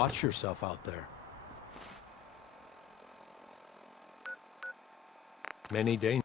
Watch yourself out there. Many dangers.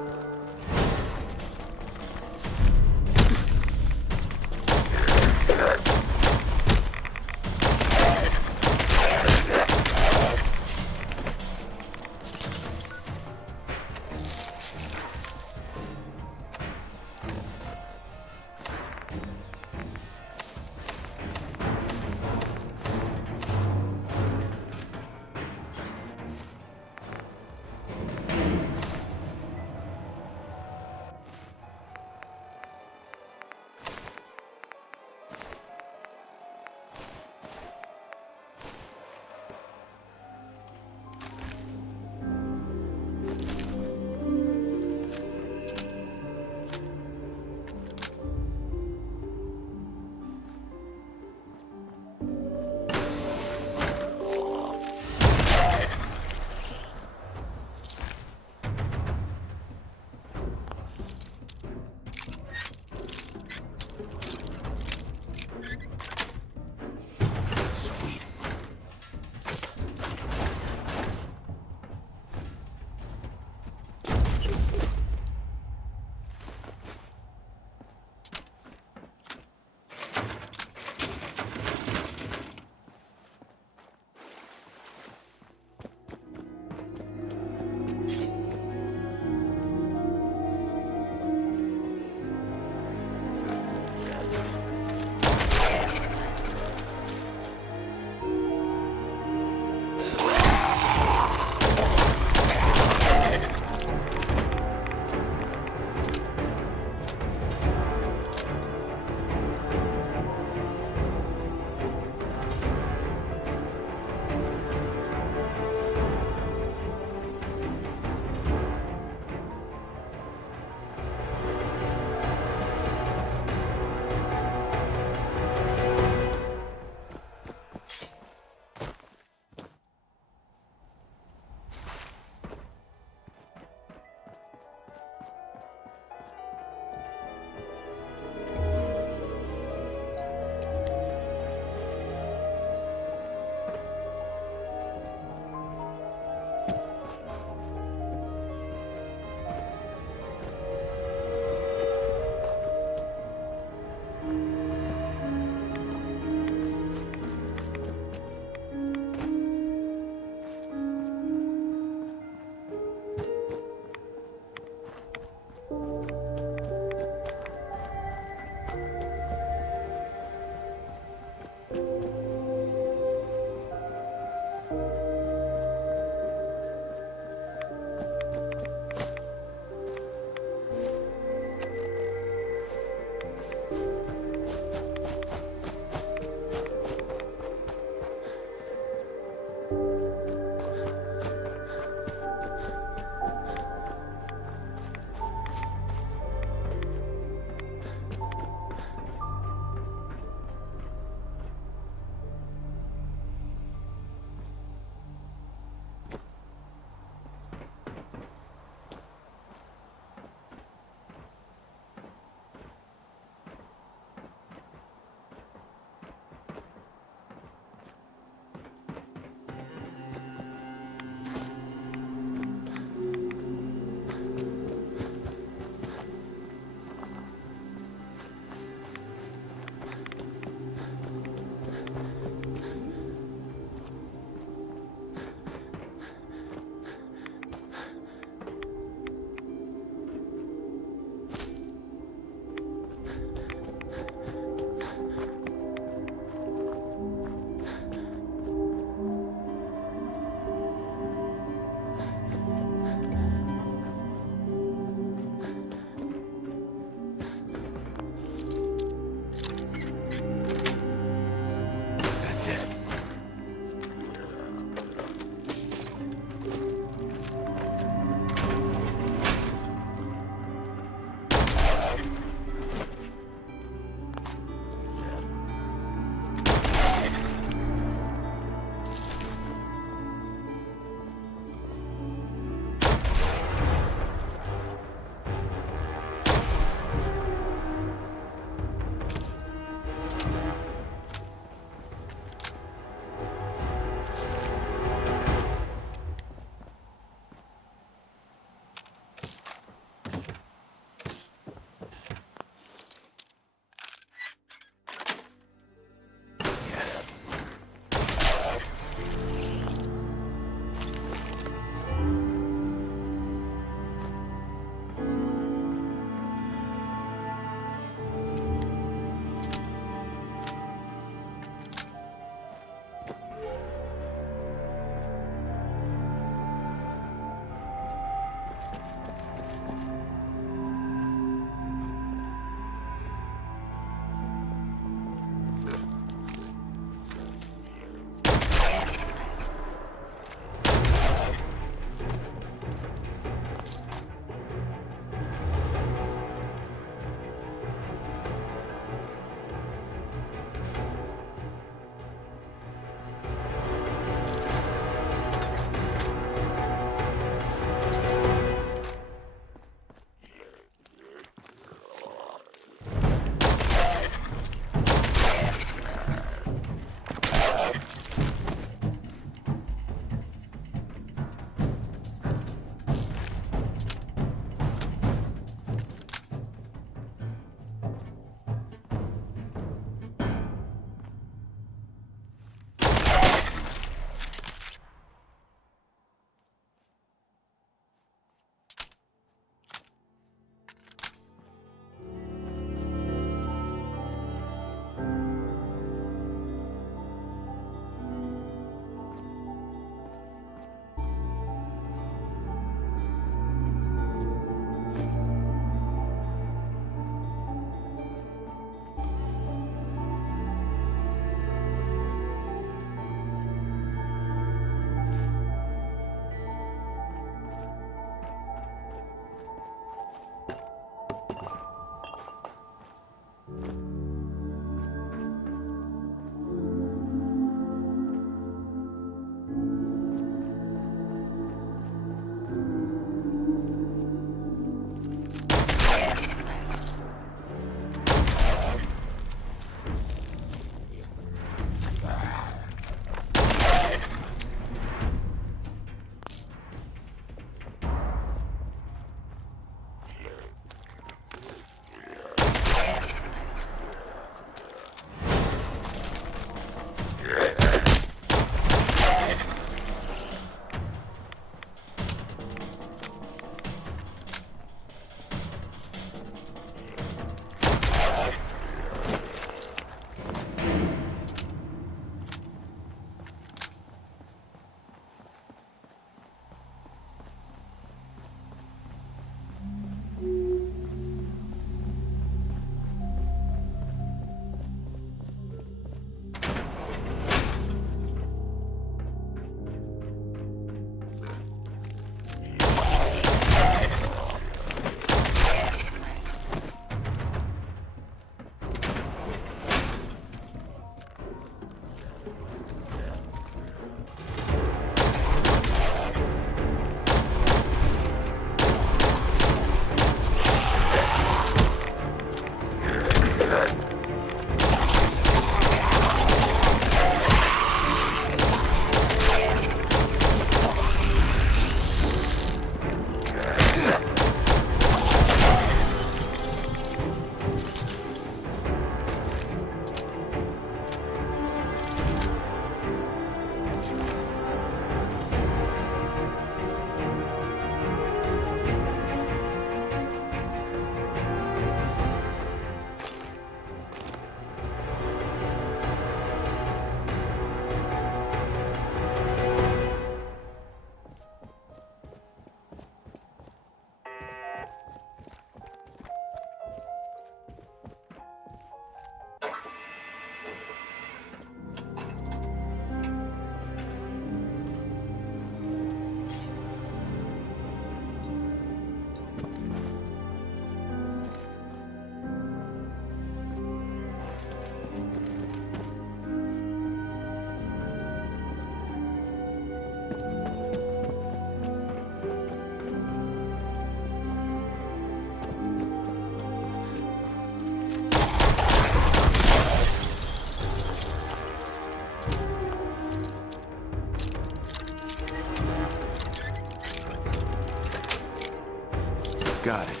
Got it.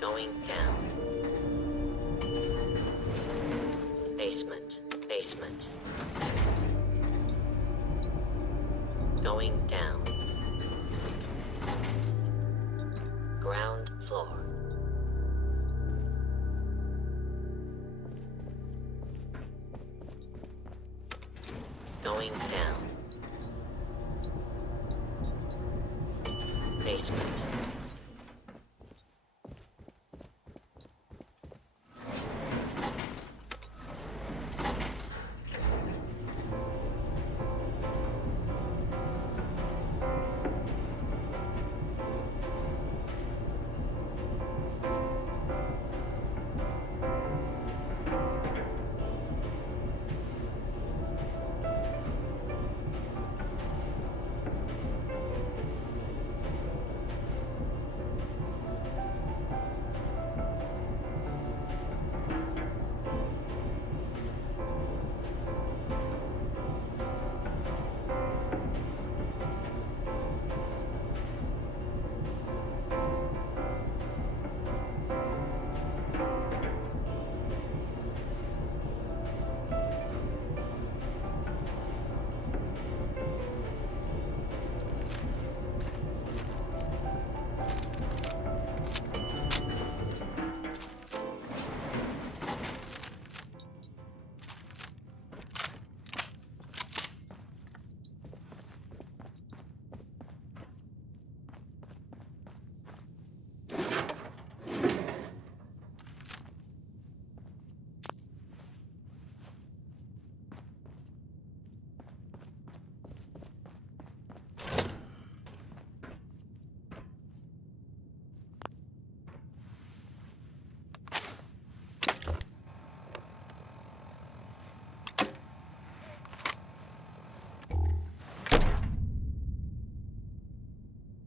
Going down. Basement, basement. Going down. Ground floor. Going down. Basement.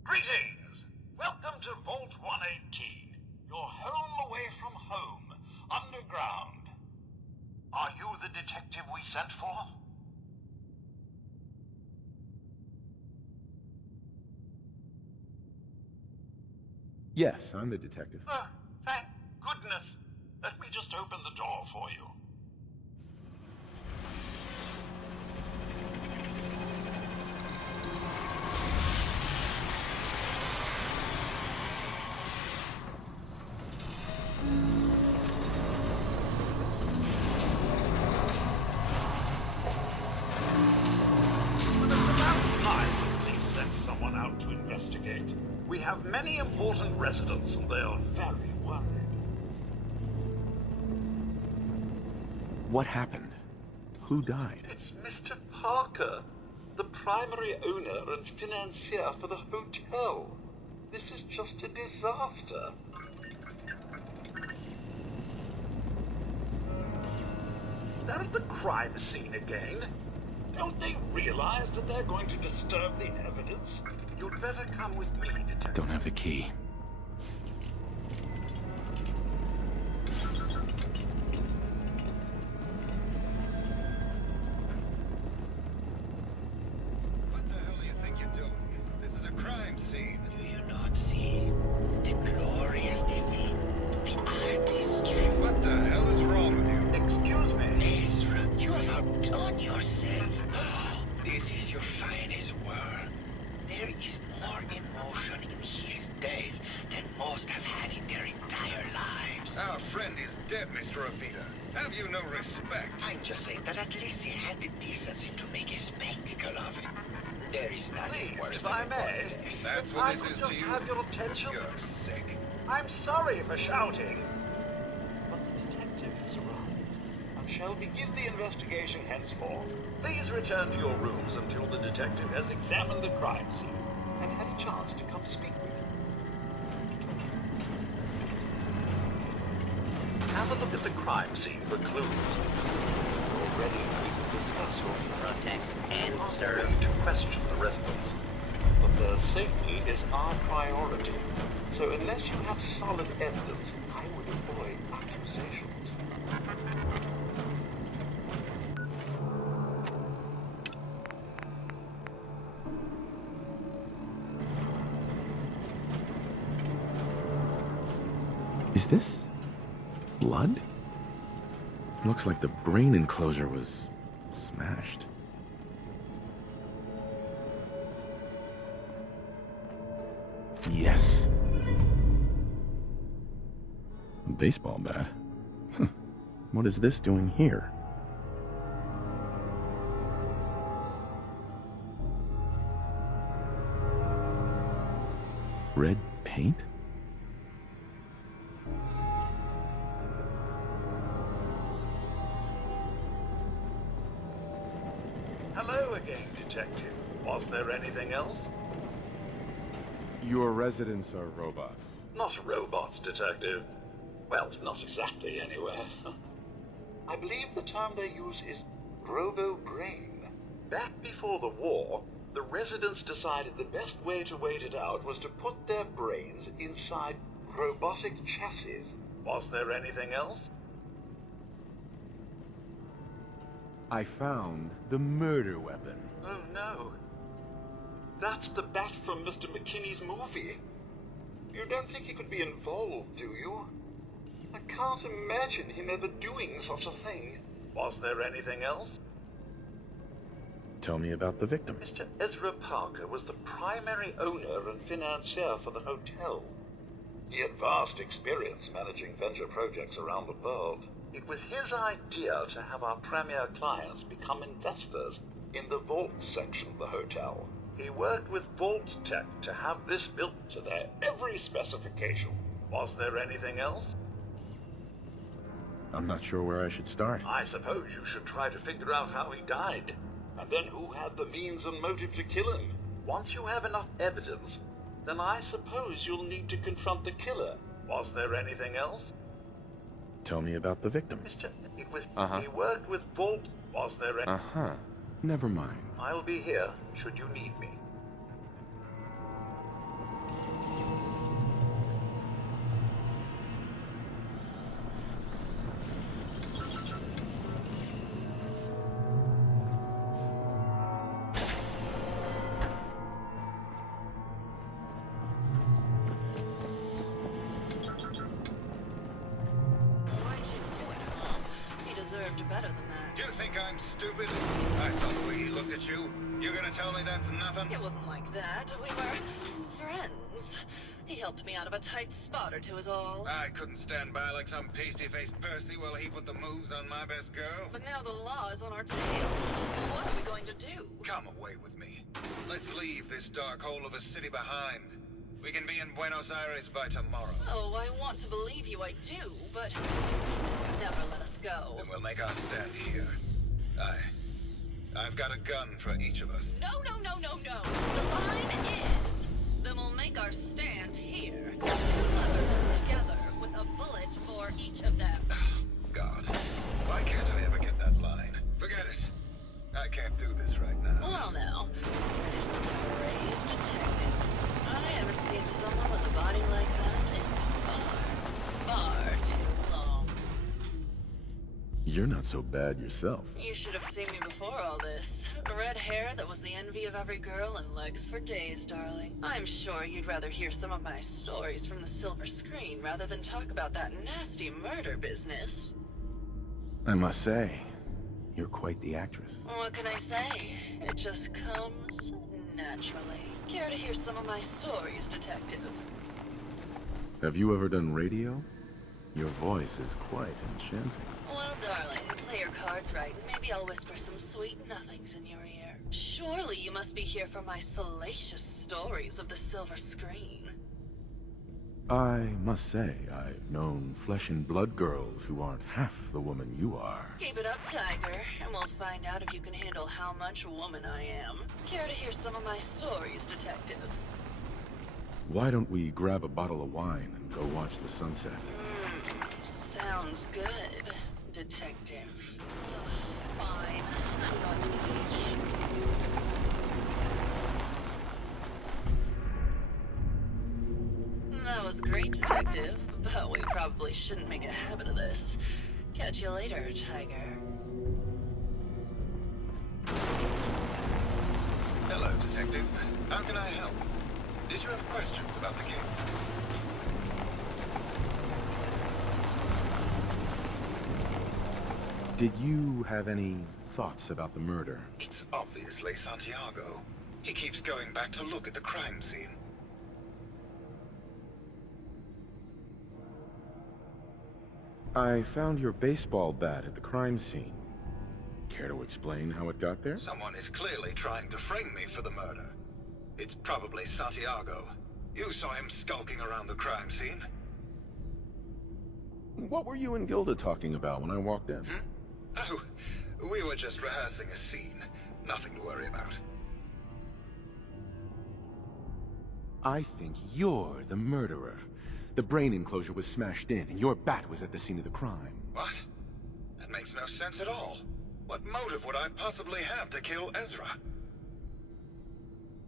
Greetings! Welcome to Vault 118, your home away from home, underground. Are you the detective we sent for? Yes, I'm the detective. Thank goodness. Let me just open the door for you. We have many important residents and they are very worried. What happened? Who died? It's Mr. Parker, the primary owner and financier for the hotel. This is just a disaster. They're at the crime scene again. Don't they realize that they're going to disturb the evidence? You'd better come with me, Detective. Don't have the key. seen. Do you not see the glory of the thing? The artistry. What the hell is wrong with you? Excuse me. Ezra, you have outdone yourself. This is your finest work. There is more emotion in his death than most have had in their entire lives. Our friend is dead, Mr. Avita. Have you no respect? I'm just saying that at least he had the decency to make a spectacle of it. There is nothing Please, worse if than I a may, boy's death. That's if what I this could is just to you? have your attention. You're sick. I'm sorry for shouting. But the detective is around and shall begin the investigation henceforth. Please return to your rooms until the detective has examined the crime scene and had a chance to come speak with you. Have a look at the crime scene for clues. You're ready to discuss your Protect and possibly serve. to question the residents. But their safety is our priority. So unless you have solid evidence, I would avoid accusations. Is this blood? Looks like the brain enclosure was smashed. Yes. A baseball bat. Huh. What is this doing here? Red paint? Hello again, Detective. Was there anything else? Your residents are robots. Not robots, Detective. Well, not exactly, anyway. I believe the term they use is robo-brain. Back before the war, the residents decided the best way to wait it out was to put their brains inside robotic chassis. Was there anything else? I found the murder weapon. Oh no. That's the bat from Mr. McKinney's movie. You don't think he could be involved, do you? I can't imagine him ever doing such a thing. Was there anything else? Tell me about the victim. Mr. Ezra Parker was the primary owner and financier for the hotel. He had vast experience managing venture projects around the world. It was his idea to have our premier clients become investors in the vault section of the hotel. He worked with Vault Tech to have this built to their every specification. Was there anything else? I'm not sure where I should start. I suppose you should try to figure out how he died, and then who had the means and motive to kill him. Once you have enough evidence, then I suppose you'll need to confront the killer. Was there anything else? Tell me about the victim. He worked with Vault. Was there any... Uh-huh. Never mind. I'll be here, should you need me. Why'd you do it, Mom? He deserved better than that. Do you think I'm stupid? I saw the way he looked at you. You gonna tell me that's nothing? It wasn't like that. We were friends. He helped me out of a tight spot or two is all. I couldn't stand by like some pasty-faced Percy while he put the moves on my best girl. But now the law is on our tail. What are we going to do? Come away with me. Let's leave this dark hole of a city behind. We can be in Buenos Aires by tomorrow. Oh, I want to believe you, I do, but never let us go. Then we'll make our stand here. I've got a gun for each of us. No, no, no, no, no. The line is, then we'll make our stand here. Clever them together with a bullet for each of them. God, why can't I ever get that line? Forget it. I can't do this right now. Well, now, there's the brave detective. I haven't seen someone with a body like that in far too long. You're not so bad yourself. You should have seen me before all this. Red hair that was the envy of every girl and legs for days, darling. I'm sure you'd rather hear some of my stories from the silver screen rather than talk about that nasty murder business. I must say, you're quite the actress. What can I say? It just comes naturally. Care to hear some of my stories, detective? Have you ever done radio? Your voice is quite enchanting. Well, darling, play your cards right, and maybe I'll whisper some sweet nothings in your ear. Surely you must be here for my salacious stories of the silver screen. I must say, I've known flesh and blood girls who aren't half the woman you are. Keep it up, Tiger, and we'll find out if you can handle how much woman I am. Care to hear some of my stories, detective? Why don't we grab a bottle of wine and go watch the sunset? Sounds good, detective. Fine, I'm going to the beach. That was great, detective, but we probably shouldn't make a habit of this. Catch you later, Tiger. Hello, Detective. How can I help? Did you have questions about the case? Did you have any thoughts about the murder? It's obviously Santiago. He keeps going back to look at the crime scene. I found your baseball bat at the crime scene. Care to explain how it got there? Someone is clearly trying to frame me for the murder. It's probably Santiago. You saw him skulking around the crime scene. What were you and Gilda talking about when I walked in? Oh, we were just rehearsing a scene. Nothing to worry about. I think you're the murderer. The brain enclosure was smashed in, and your bat was at the scene of the crime. What? That makes no sense at all. What motive would I possibly have to kill Ezra?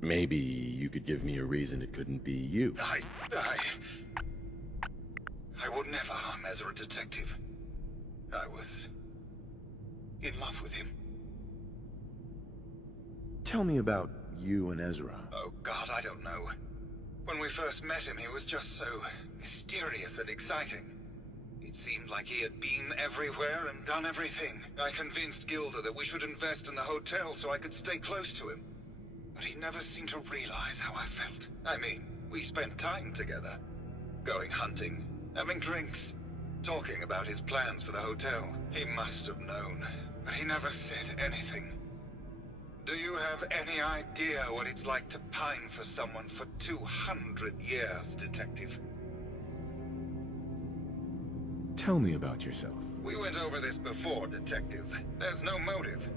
Maybe you could give me a reason it couldn't be you. I would never harm Ezra, Detective. I was in love with him. Tell me about you and Ezra. Oh God, I don't know. When we first met him, he was just so mysterious and exciting. It seemed like he had been everywhere and done everything. I convinced Gilda that we should invest in the hotel so I could stay close to him. But he never seemed to realize how I felt. I mean, we spent time together. Going hunting, having drinks, talking about his plans for the hotel. He must have known, but he never said anything. Do you have any idea what it's like to pine for someone for 200 years, Detective? Tell me about yourself. We went over this before, Detective. There's no motive.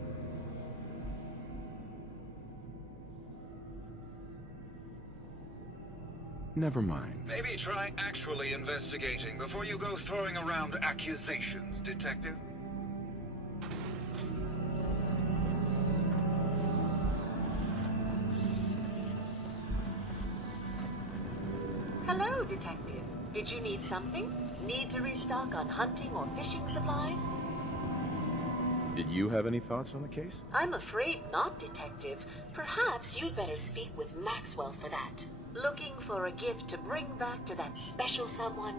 Never mind. Maybe try actually investigating before you go throwing around accusations, Detective. Hello, Detective. Did you need something? Need to restock on hunting or fishing supplies? Did you have any thoughts on the case? I'm afraid not, Detective. Perhaps you'd better speak with Maxwell for that. Looking for a gift to bring back to that special someone?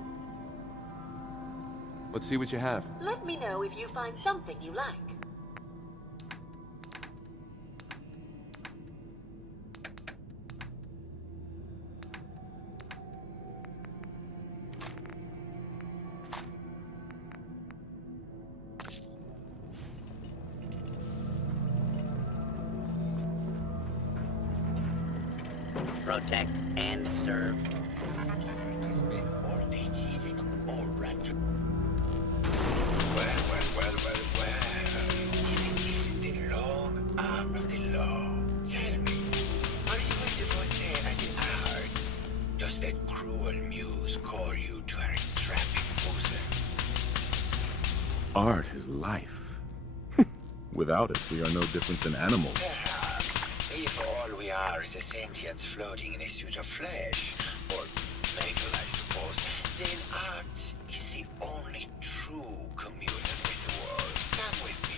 Let's see what you have. Let me know if you find something you like. Protect and serve. Well. It is the long arm of the law. Tell me, are you a devotee at the art? Does that cruel muse call you to her entrapping bosom? Art is life. Without it, we are no different than animals. Perhaps, if all we are is a sentience floating in a suit of flesh, or metal, I suppose, then art is the only true communion with the world. Come with me.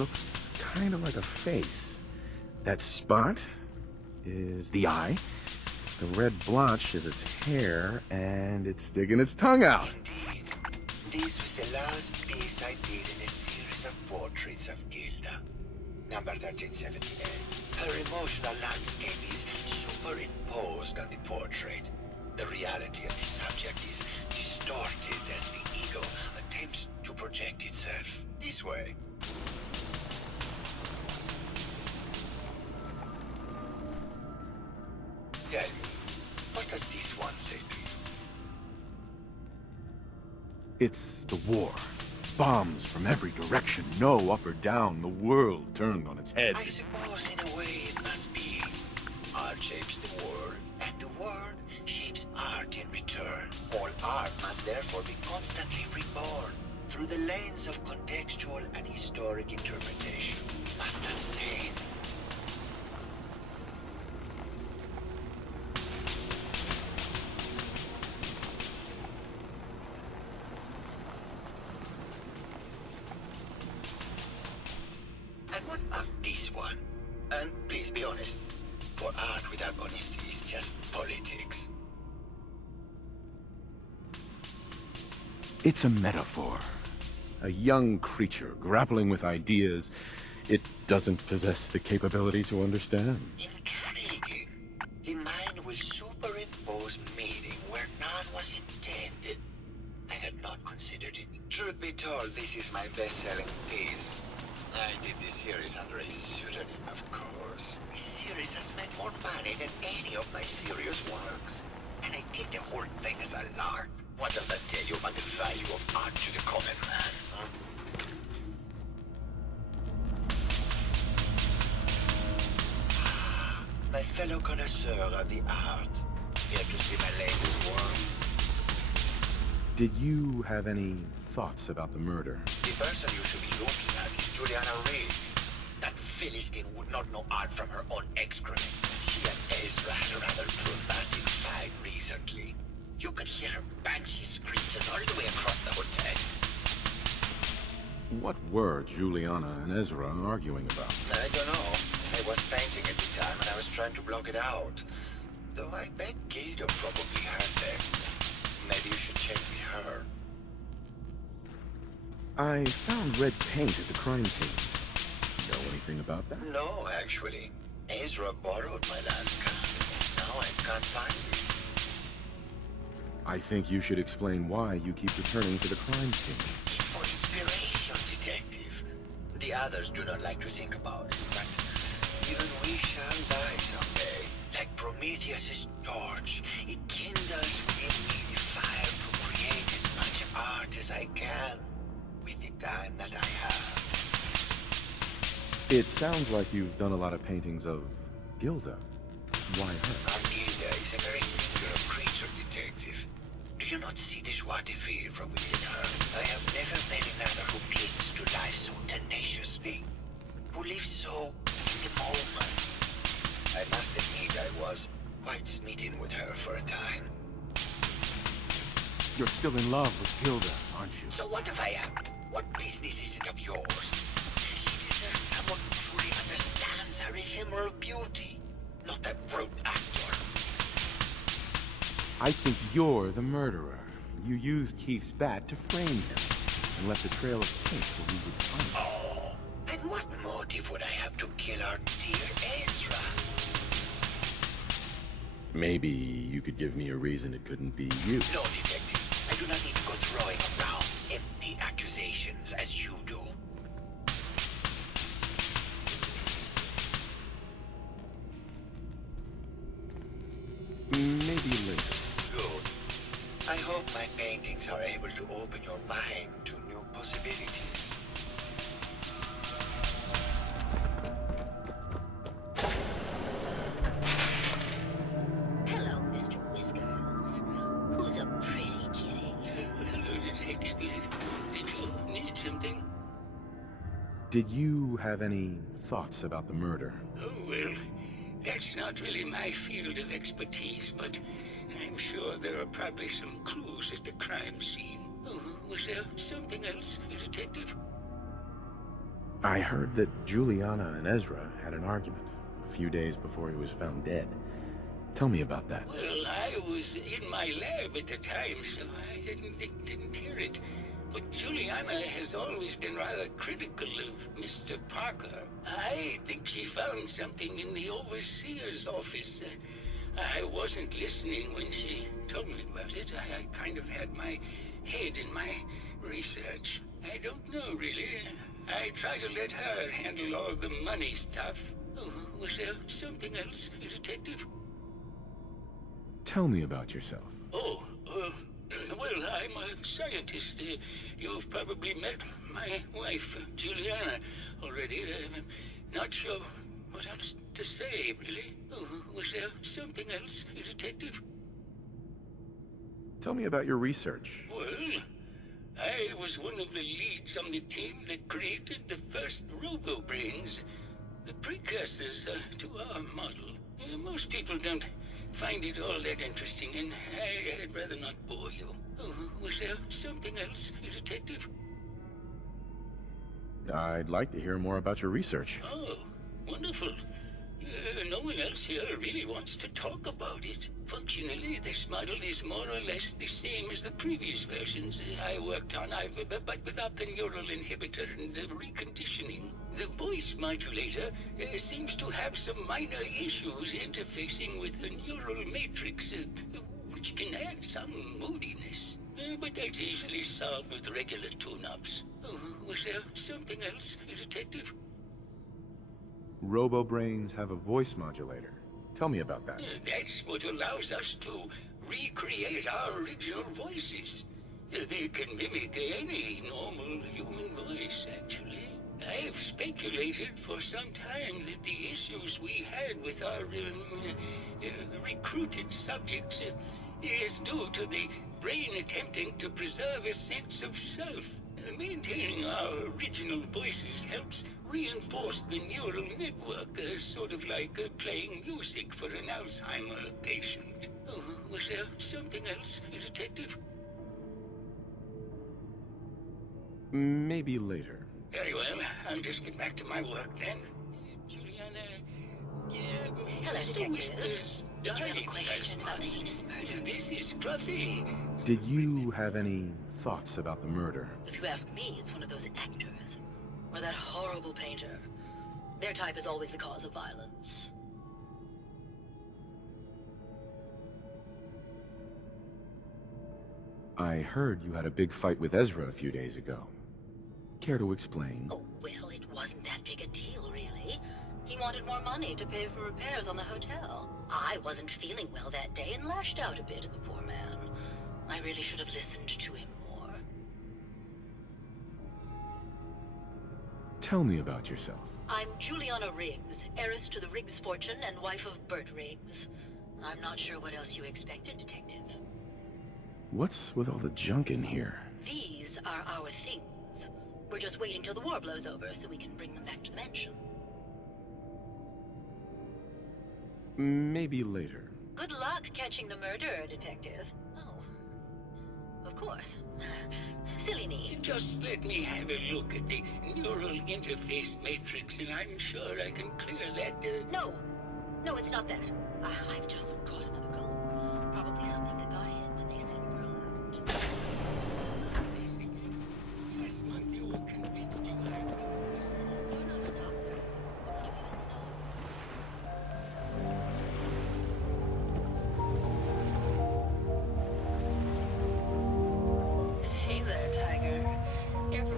looks kind of like a face. That spot is the eye. The red blotch is its hair, and it's sticking its tongue out. Indeed. This was the last piece I did in a series of portraits of Gilda. Number 1378. Her emotional landscape is superimposed on the portrait. The reality of the subject is distorted as the ego attempts to project itself this way. Tell me, what does this one say to you? It's the war. Bombs from every direction, no up or down, the world turned on its head. I suppose in a way it must be. Art shapes the world, and the world shapes art in return. All art must therefore be constantly reborn through the lens of contextual and historic interpretation. Must I say? And what about this one? And please be honest, for art without honesty is just politics. It's a metaphor. A young creature grappling with ideas it doesn't possess the capability to understand. Intriguing. The mind will superimpose meaning where none was intended. I had not considered it. Truth be told, this is my best-selling piece. I did this series under a pseudonym, of course. This series has made more money than any of my serious works. And I did the whole thing as a lark. What does that tell you about the value of art to the common man? Huh? My fellow connoisseur of the art. Here to see my latest work. Did you have any thoughts about the murder? The person you should be looking at is Juliana Reed. That Philistine would not know art from her own excrement. She and Ezra had a rather dramatic fight recently. You could hear her banshee screeches all the way across the hotel. What were Juliana and Ezra arguing about? I don't know. I was painting at the time and I was trying to block it out. Though I bet Gilda probably heard them. Maybe you should check with her. I found red paint at the crime scene. Know anything about that? No, actually. Ezra borrowed my last copy. Now I can't find it. I think you should explain why you keep returning to the crime scene. It's for inspiration, detective. The others do not like to think about it, but even we shall die someday. Like Prometheus's torch, it kindles within me the fire to create as much art as I can with the time that I have. It sounds like you've done a lot of paintings of Gilda. Why her? Our Gilda is a very singular creature, detective. Do you not see the joie de vivre from within her? I have never met another who clings to life so tenaciously, who lives so in the moment. I must admit I was quite smitten with her for a time. You're still in love with Gilda, aren't you? So what if I am? What business is it of yours? She deserves someone who truly understands her ephemeral beauty, not that brute actor. I think you're the murderer. You used Keith's bat to frame him and left a trail of paint so we would find him. Oh, and what motive would I have to kill our dear Ezra? Maybe you could give me a reason it couldn't be you. No, detective. I do not need to go throwing around empty accusations as you do. Maybe later. Good. I hope my paintings are able to open your mind to new possibilities. Hello, Mr. Whiskers. Who's a pretty kitty? Hello, Detective. Did you need something? Did you have any thoughts about the murder? Oh, well, that's not really my field of expertise, but I'm sure there are probably some clues at the crime scene. Oh, was there something else, Detective? I heard that Juliana and Ezra had an argument a few days before he was found dead. Tell me about that. Well, I was in my lab at the time, so I didn't hear it. But Juliana has always been rather critical of Mr. Parker. I think she found something in the overseer's office. I wasn't listening when she told me about it. I kind of had my head in my research. I don't know, really. I try to let her handle all the money stuff. Oh, was there something else, Detective? Tell me about yourself. Oh, well, I'm a scientist. You've probably met my wife, Juliana, already. I'm not sure what else to say, really. Oh, was there something else, Detective? Tell me about your research. Well, I was one of the leads on the team that created the first robo-brains, the precursors to our model. Most people don't find it all that interesting, and I'd rather not bore you. Oh, was there something else, Detective? I'd like to hear more about your research. Oh, wonderful. No one else here really wants to talk about it. Functionally, this model is more or less the same as the previous versions I worked on, but without the neural inhibitor and the reconditioning. The voice modulator seems to have some minor issues interfacing with the neural matrix, which can add some moodiness. But that's easily solved with regular tune-ups. Oh, was there something else, Detective? Robo-brains have a voice modulator. Tell me about that. That's what allows us to recreate our original voices. They can mimic any normal human voice, actually. I've speculated for some time that the issues we had with our recruited subjects is due to the brain attempting to preserve a sense of self. Maintaining our original voices helps reinforce the neural network, sort of like playing music for an Alzheimer patient. Oh, was there something else, Detective? Maybe later. Very well. I'll just get back to my work then. Juliana, Hello, Mr. Detective. Whispers Did you have a died question last about the month. heinous murder? This is Scruffy. Did you have any thoughts about the murder? If you ask me, it's one of those actors. Or that horrible painter. Their type is always the cause of violence. I heard you had a big fight with Ezra a few days ago. Care to explain? Oh, well, it wasn't that big a deal, really. He wanted more money to pay for repairs on the hotel. I wasn't feeling well that day and lashed out a bit at the poor man. I really should have listened to him more. Tell me about yourself. I'm Juliana Riggs, heiress to the Riggs fortune and wife of Bert Riggs. I'm not sure what else you expected, Detective. What's with all the junk in here? These are our things. We're just waiting till the war blows over so we can bring them back to the mansion. Maybe later. Good luck catching the murderer, Detective. Oh, of course. Silly me. Just let me have a look at the neural interface matrix, and I'm sure I can clear that. No, it's not that. I've just caught another call. Probably something that got in when they sent Pearl out. Basically, last month you were convinced you had me. You're not a doctor. What do you even know? Hey there, Tiger. Here for...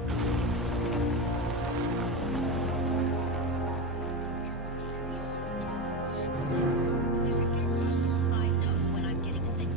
I know when I'm getting sick.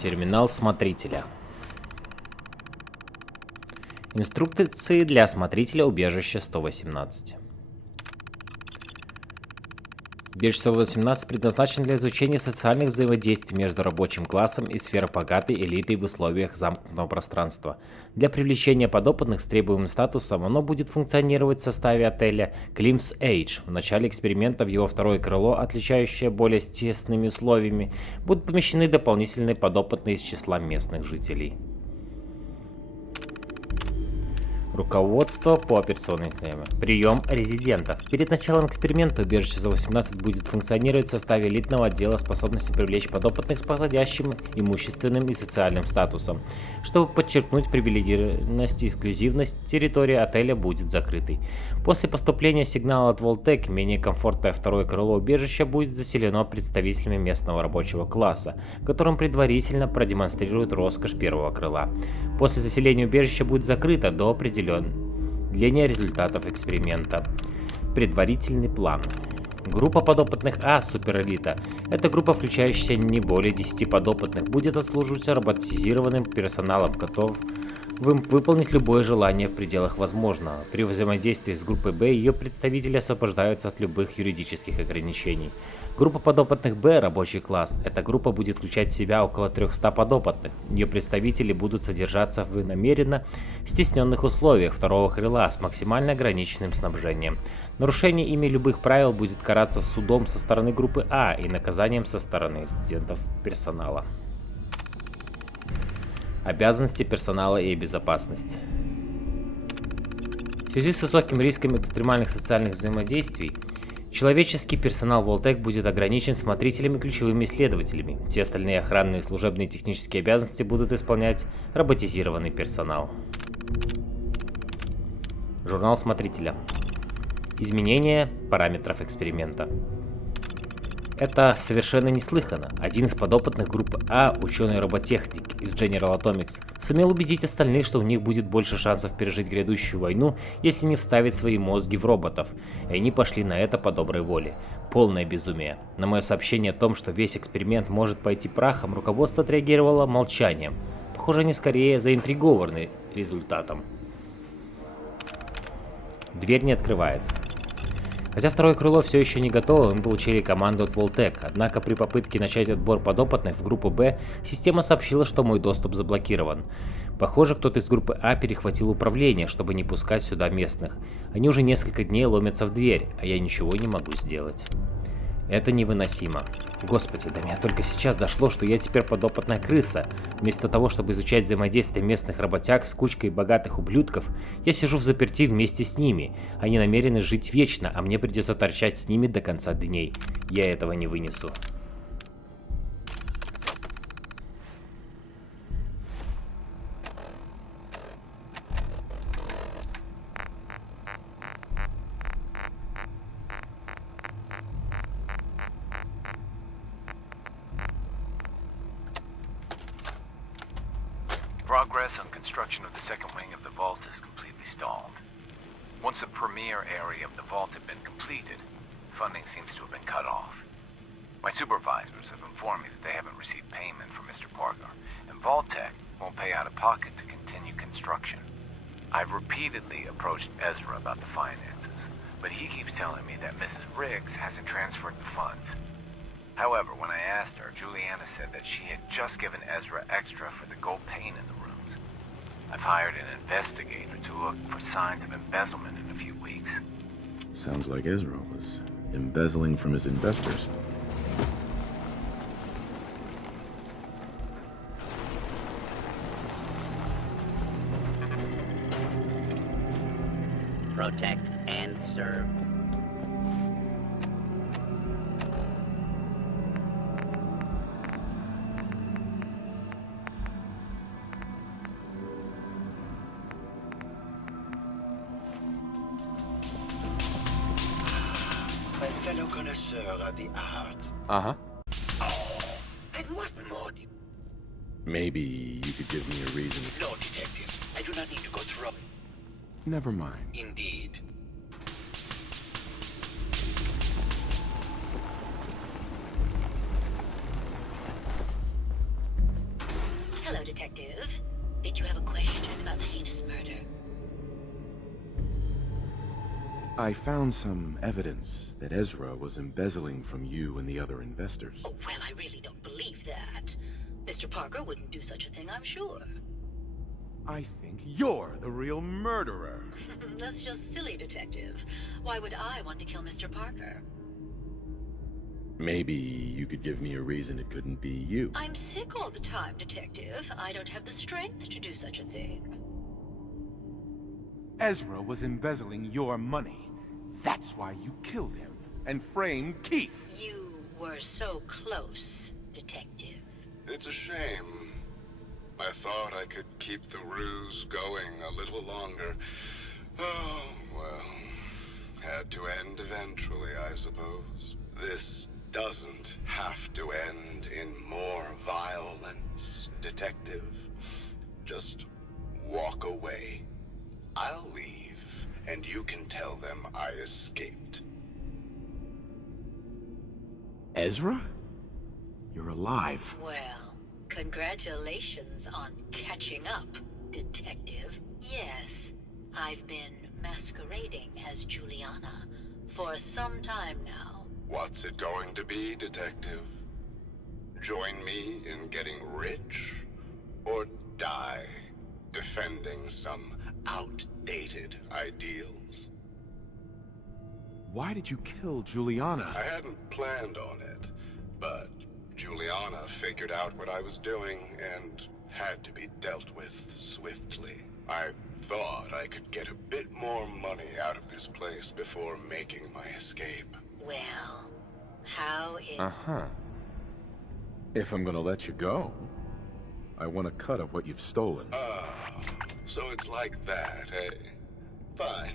Терминал смотрителя. Инструкции для смотрителя убежища 118. Убежище 118 предназначено для изучения социальных взаимодействий между рабочим классом и сферобогатой элитой в условиях замкнутого пространства. Для привлечения подопытных с требуемым статусом оно будет функционировать в составе отеля Климс Эйдж. В начале эксперимента в его второе крыло, отличающее более тесными условиями, будут помещены дополнительные подопытные из числа местных жителей. Руководство по операционной теме. Прием резидентов. Перед началом эксперимента убежище 118 будет функционировать в составе элитного отдела способности привлечь подопытных с подходящим имущественным и социальным статусом. Чтобы подчеркнуть привилегированность и эксклюзивность, территория отеля будет закрытой. После поступления сигнала от Волтек, менее комфортное второе крыло убежища будет заселено представителями местного рабочего класса, которым предварительно продемонстрируют роскошь первого крыла. После заселения убежища будет закрыто до определения результатов эксперимента. Предварительный план. Группа подопытных А суперэлита. Эта группа, включающая не более 10 подопытных, будет отслуживать роботизированным персоналом, готов выполнить любое желание в пределах возможного. При взаимодействии с группой Б ее представители освобождаются от любых юридических ограничений. Группа подопытных Б, рабочий класс. Эта группа будет включать в себя около 300 подопытных. Ее представители будут содержаться в намеренно стесненных условиях второго крыла с максимально ограниченным снабжением. Нарушение ими любых правил будет караться судом со стороны группы А и наказанием со стороны резидентов персонала. Обязанности персонала и безопасность. В связи с высоким риском экстремальных социальных взаимодействий, человеческий персонал Волтек будет ограничен смотрителями и ключевыми исследователями. Все остальные охранные, служебные и технические обязанности будут исполнять роботизированный персонал. Журнал смотрителя. Изменение параметров эксперимента. Это совершенно неслыханно. Один из подопытных группы А, ученый-роботехник из General Atomics, сумел убедить остальных, что у них будет больше шансов пережить грядущую войну, если не вставить свои мозги в роботов, и они пошли на это по доброй воле. Полное безумие. На мое сообщение о том, что весь эксперимент может пойти прахом, руководство отреагировало молчанием. Похоже, они скорее заинтригованы результатом. Дверь не открывается. Хотя второе крыло все еще не готово, мы получили команду от Волтек, однако при попытке начать отбор подопытных в группу Б, система сообщила, что мой доступ заблокирован. Похоже, кто-то из группы А перехватил управление, чтобы не пускать сюда местных. Они уже несколько дней ломятся в дверь, а я ничего не могу сделать. Это невыносимо. Господи, до меня только сейчас дошло, что я теперь подопытная крыса. Вместо того, чтобы изучать взаимодействие местных работяг с кучкой богатых ублюдков, я сижу взаперти вместе с ними. Они намерены жить вечно, а мне придется торчать с ними до конца дней. Я этого не вынесу. Progress on construction of the second wing of the vault is completely stalled. Once the premier area of the vault had been completed, funding seems to have been cut off. My supervisors have informed me that they haven't received payment from Mr. Parker, and Vault-Tec won't pay out of pocket to continue construction. I've repeatedly approached Ezra about the finances, but he keeps telling me that Mrs. Riggs hasn't transferred the funds. However, when I asked her, Juliana said that she had just given Ezra extra for the gold paint in the rooms. I've hired an investigator to look for signs of embezzlement in a few weeks. Sounds like Ezra was embezzling from his investors. Protect and serve. My fellow connoisseur of the art. Uh-huh. And what more do you... Maybe you could give me a reason. No, detective. I do not need to go through. Never mind. Indeed. I found some evidence that Ezra was embezzling from you and the other investors. Oh, well, I really don't believe that. Mr. Parker wouldn't do such a thing, I'm sure. I think you're the real murderer. That's just silly, Detective. Why would I want to kill Mr. Parker? Maybe you could give me a reason it couldn't be you. I'm sick all the time, Detective. I don't have the strength to do such a thing. Ezra was embezzling your money. That's why you killed him and framed Keith. You were so close, Detective. It's a shame. I thought I could keep the ruse going a little longer. Oh, well. Had to end eventually, I suppose. This doesn't have to end in more violence, Detective. Just walk away. I'll leave, and you can tell them I escaped. Ezra? You're alive. Well, congratulations on catching up, Detective. Yes, I've been masquerading as Juliana for some time now. What's it going to be, Detective? Join me in getting rich? Or die defending some outdated ideals? Why did you kill Juliana? I hadn't planned on it, but Juliana figured out what I was doing and had to be dealt with swiftly. I thought I could get a bit more money out of this place before making my escape. Well, how is... Uh-huh. If I'm gonna let you go, I want a cut of what you've stolen. So it's like that, eh? Fine.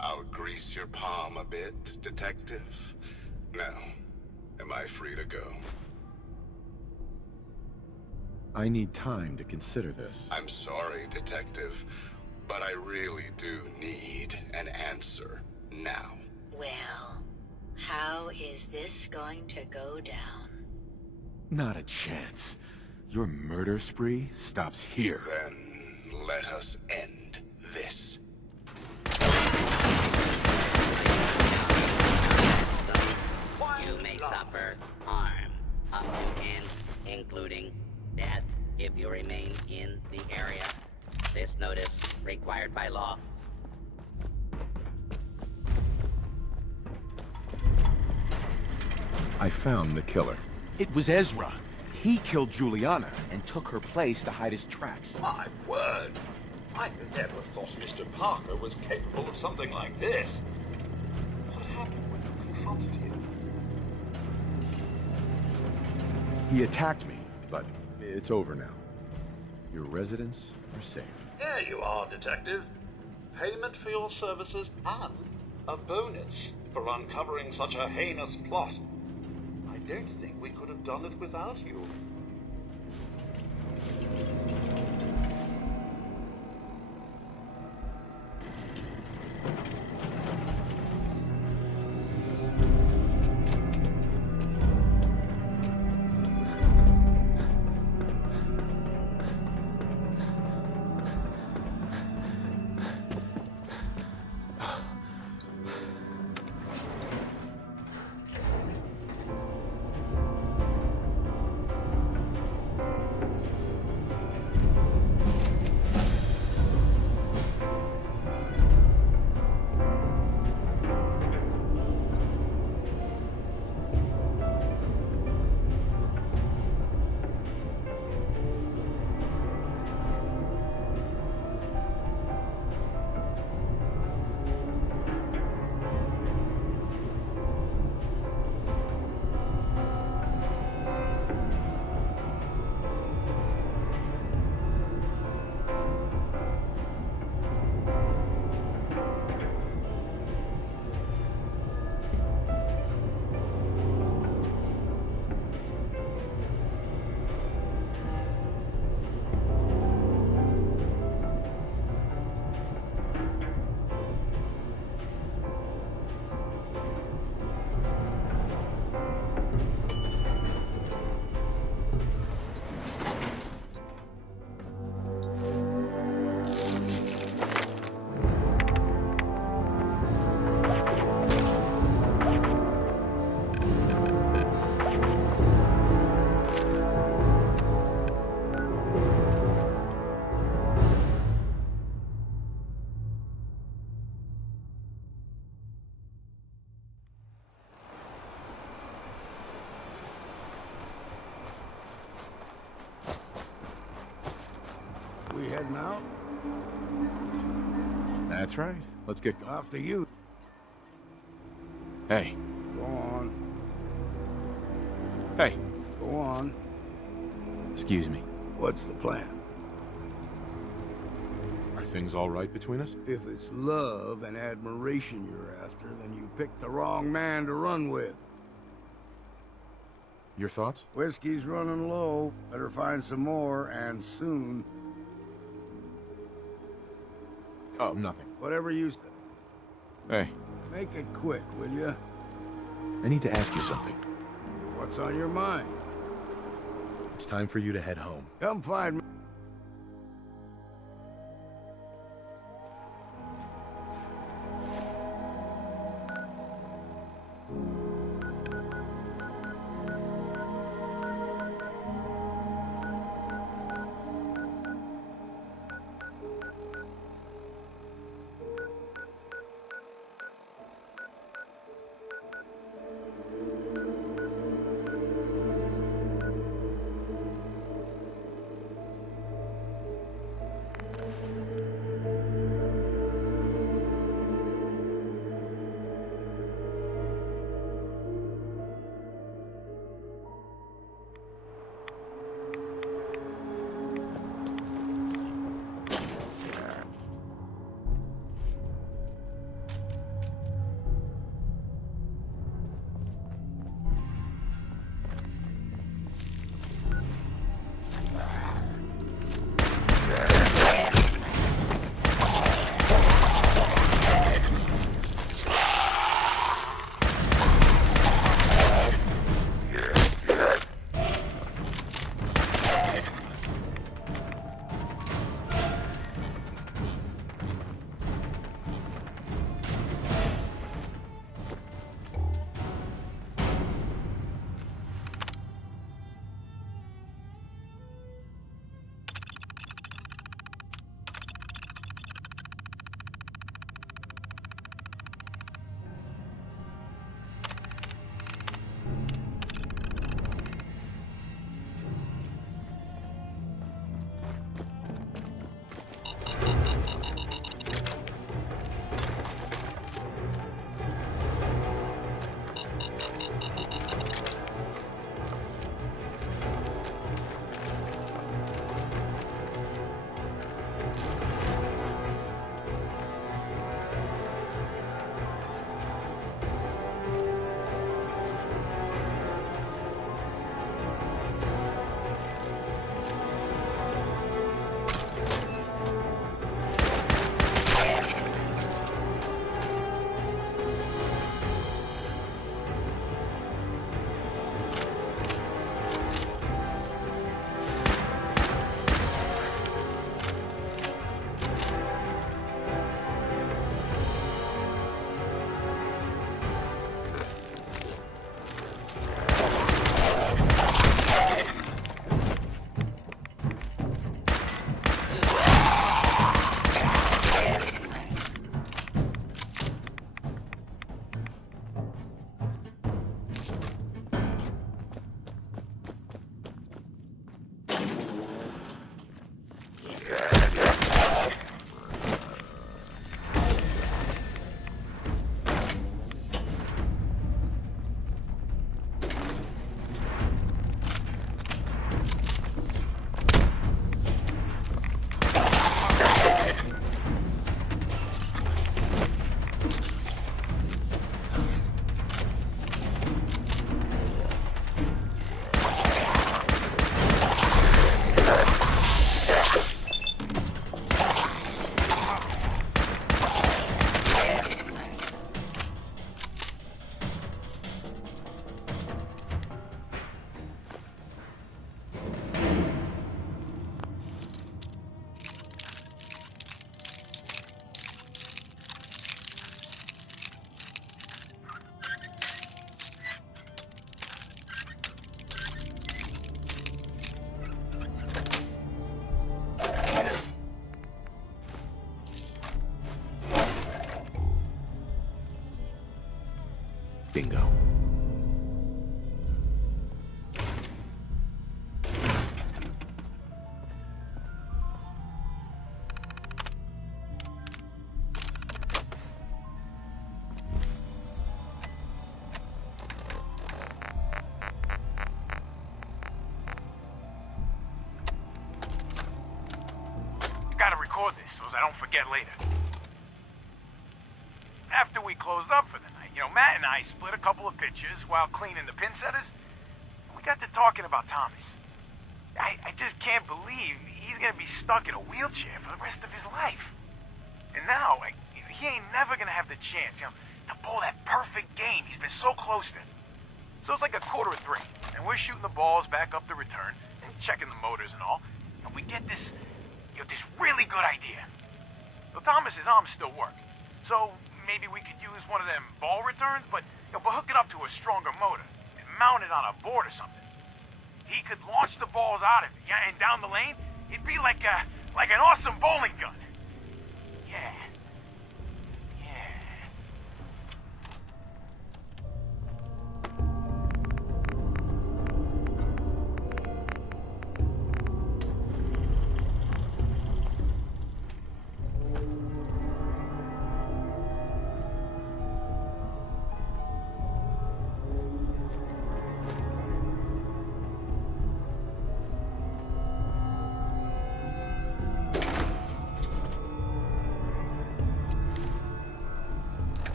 I'll grease your palm a bit, Detective. Now, am I free to go? I need time to consider this. I'm sorry, Detective, but I really do need an answer now. Well, how is this going to go down? Not a chance. Your murder spree stops here. Then let us end this. You may suffer harm, up to and including death, if you remain in the area. This notice required by law. I found the killer. It was Ezra. He killed Juliana and took her place to hide his tracks. My word! I never thought Mr. Parker was capable of something like this. What happened when you confronted him? He attacked me, but it's over now. Your residents are safe. There you are, Detective. Payment for your services and a bonus for uncovering such a heinous plot. I don't think we could have done it without you. heading out? That's right. Let's get... After you. Hey. Go on. Hey. Go on. Excuse me. What's the plan? Are things all right between us? If it's love and admiration you're after, then you picked the wrong man to run with. Your thoughts? Whiskey's running low. Better find some more, and soon. Oh, nothing. Whatever you say. Hey. Make it quick, will you? I need to ask you something. What's on your mind? It's time for you to head home. Come find me. Bingo. get later. After we closed up for the night, Matt and I split a couple of pitchers while cleaning the pin setters. We got to talking about Thomas. I just can't believe he's gonna be stuck in a wheelchair for the rest of his life. And now, he ain't never gonna have the chance, to pull that perfect game he's been so close to. So it's like 2:45, and we're shooting the balls back up the return and checking the motors and all, and we get this really good idea. So Thomas's arms still work, so maybe we could use one of them ball returns, but hook it up to a stronger motor and mount it on a board or something. He could launch the balls out of it, yeah, and down the lane, it'd be like an awesome bowling gun. Yeah.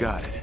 Got it.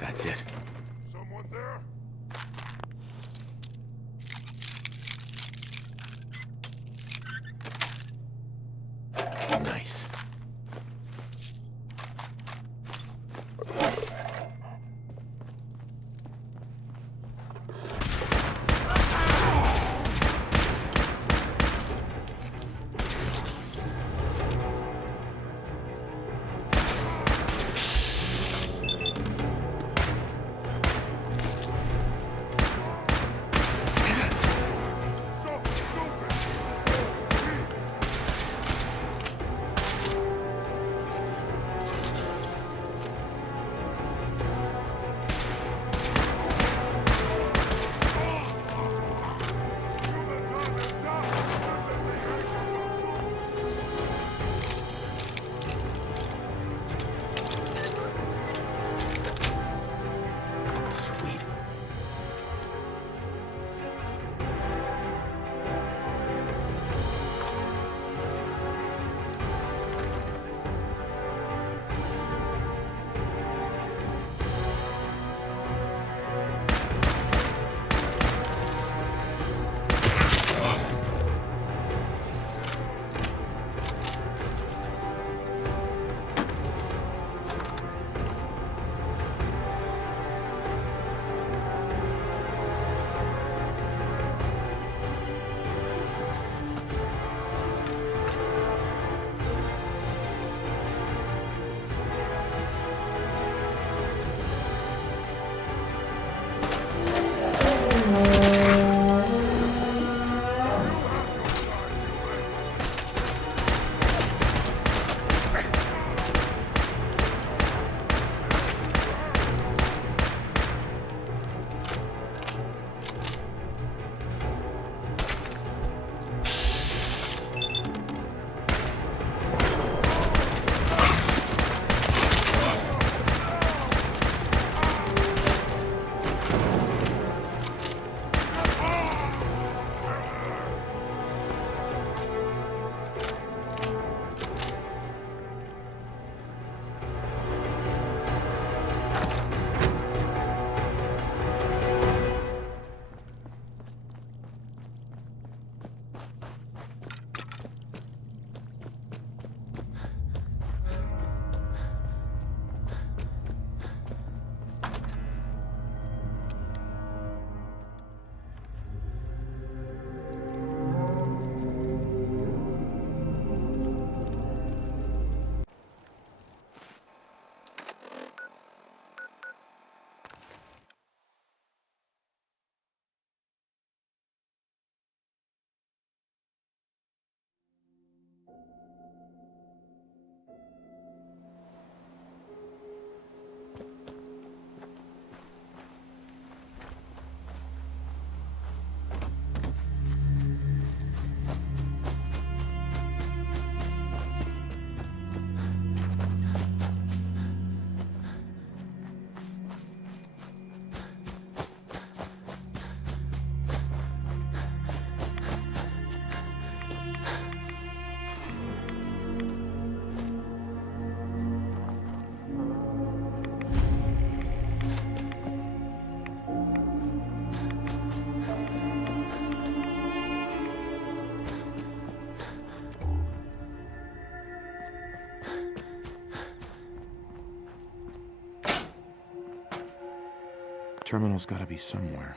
That's it. Someone there? Nice. terminal's gotta be somewhere.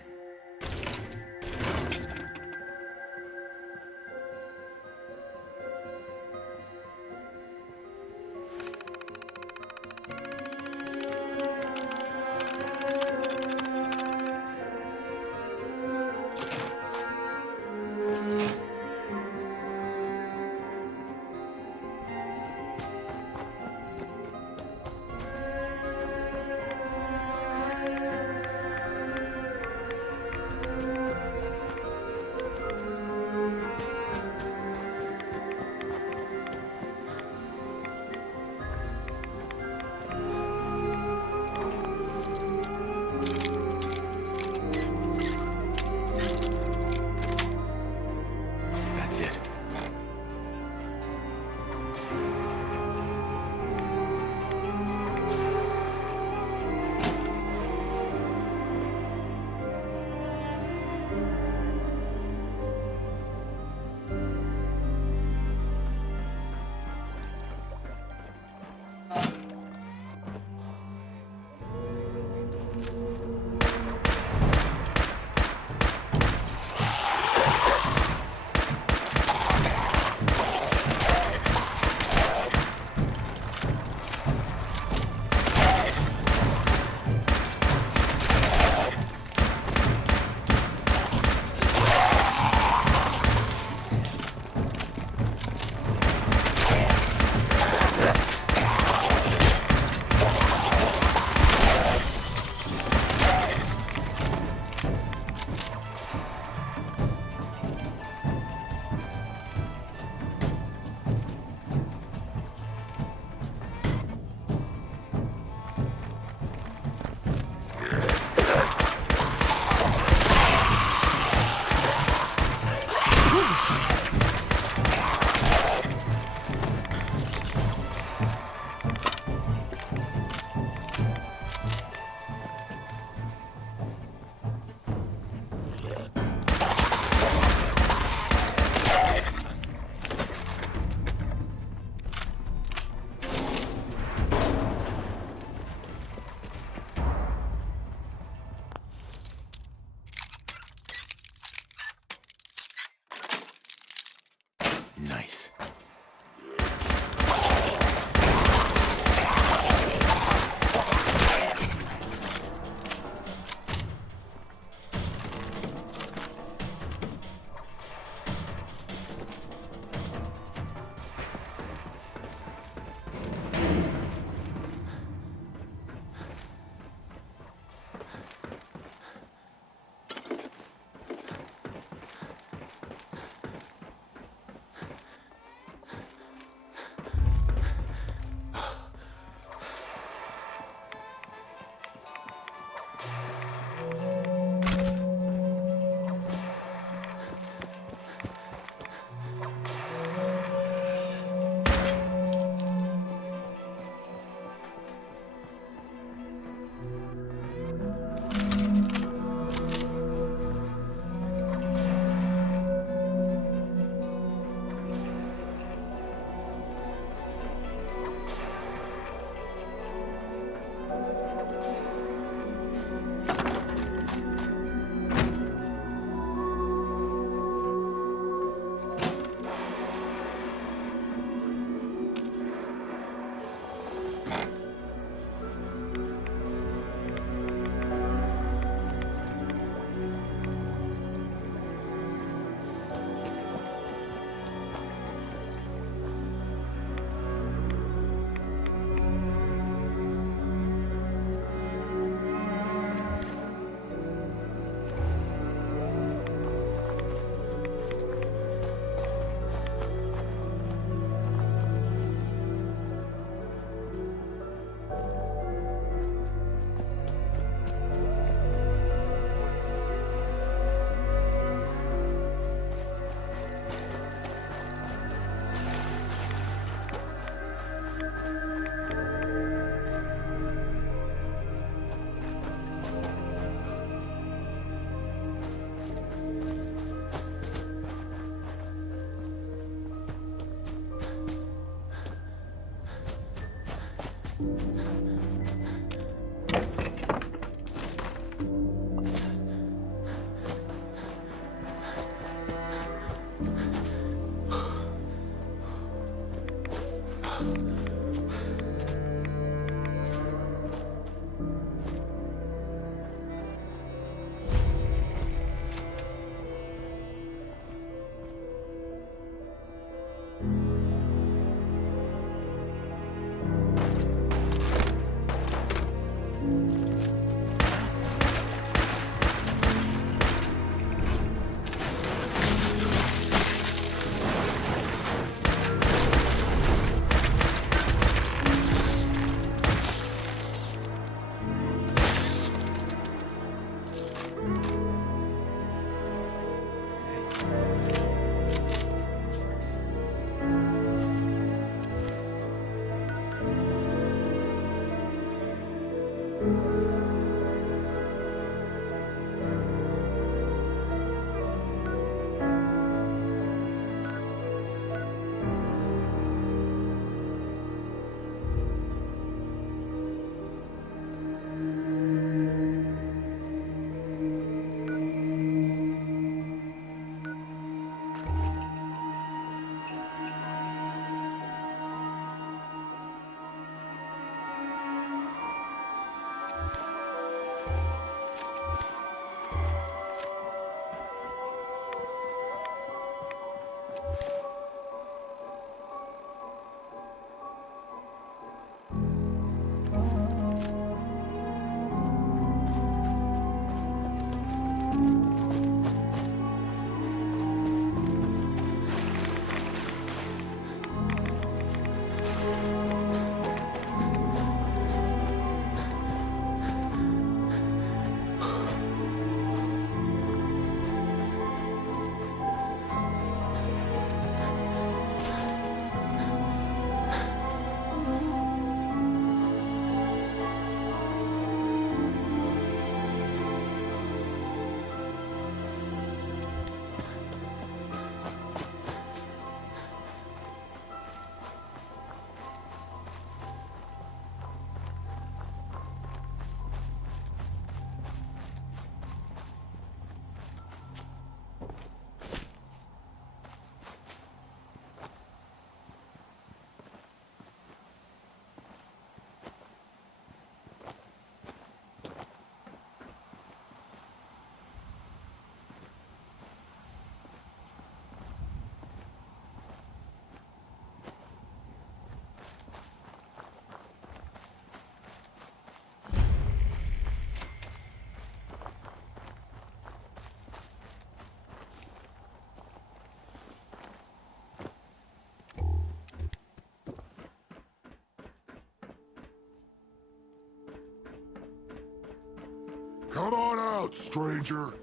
Come on out, stranger.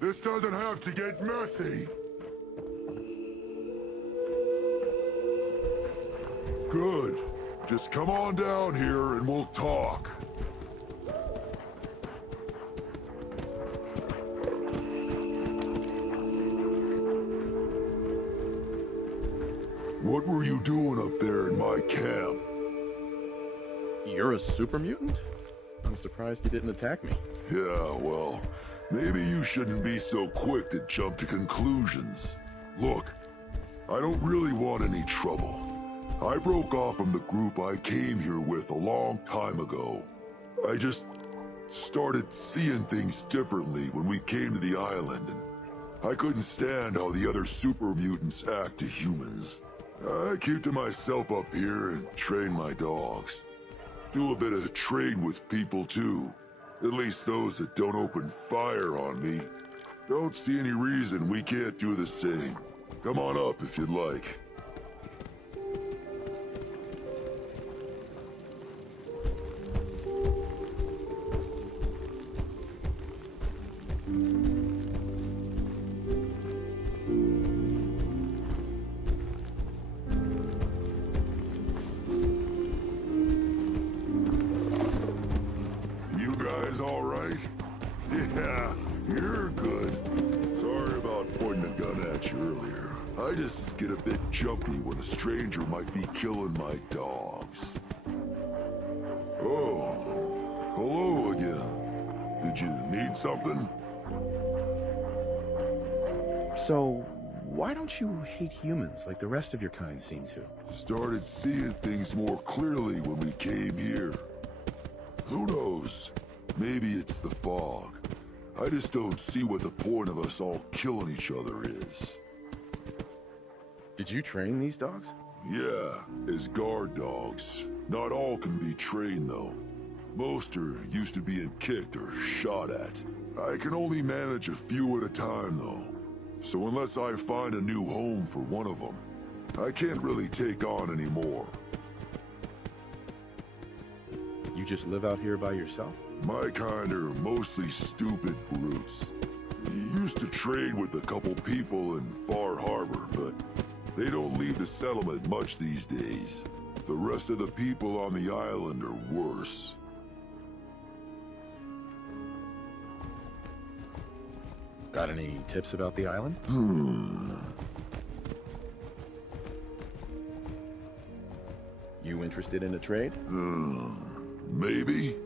This doesn't have to get messy. Good. Just come on down here and we'll talk. What were you doing up there in my camp? You're a super mutant? I'm surprised you didn't attack me. Yeah, well, maybe you shouldn't be so quick to jump to conclusions. Look, I don't really want any trouble. I broke off from the group I came here with a long time ago. I just started seeing things differently when we came to the island, and I couldn't stand how the other super mutants act to humans. I keep to myself up here and train my dogs. Do a bit of trade with people too. At least those that don't open fire on me. Don't see any reason we can't do the same. Come on up if you'd like. All right? Yeah, you're good. Sorry about pointing a gun at you earlier. I just get a bit jumpy when a stranger might be killing my dogs. Oh, hello again. Did you need something? So, why don't you hate humans like the rest of your kind seem to? Started seeing things more clearly when we came here. Who knows? Maybe it's the fog. I just don't see what the point of us all killing each other is. Did you train these dogs? Yeah, as guard dogs. Not all can be trained, though. Most are used to being kicked or shot at. I can only manage a few at a time, though. So unless I find a new home for one of them, I can't really take on any more. You just live out here by yourself? My kind are mostly stupid brutes. Used to trade with a couple people in Far Harbor, but they don't leave the settlement much these days. The rest of the people on the island are worse. Got any tips about the island? You interested in a trade? Maybe?